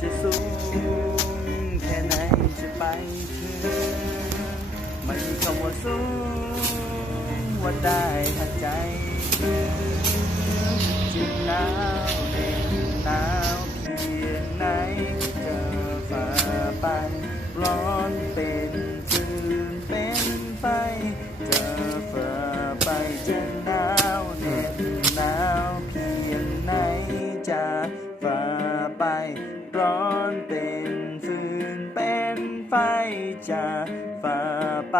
จะสูงแค่ไหนจะไปถึงมัมีคำว่าสูงว่าได้ถ้าใจจะหนาวเด็นหนาวเพียงไหนจะฝ่าไปร้อนเป็นจืนเป็นไปจะฝ่าไปจะหนาวเด็นหนาวเพียงไหนจะฝ่าไป ร้อนเป็นฟืนเป็นไฟจะฝ่าไป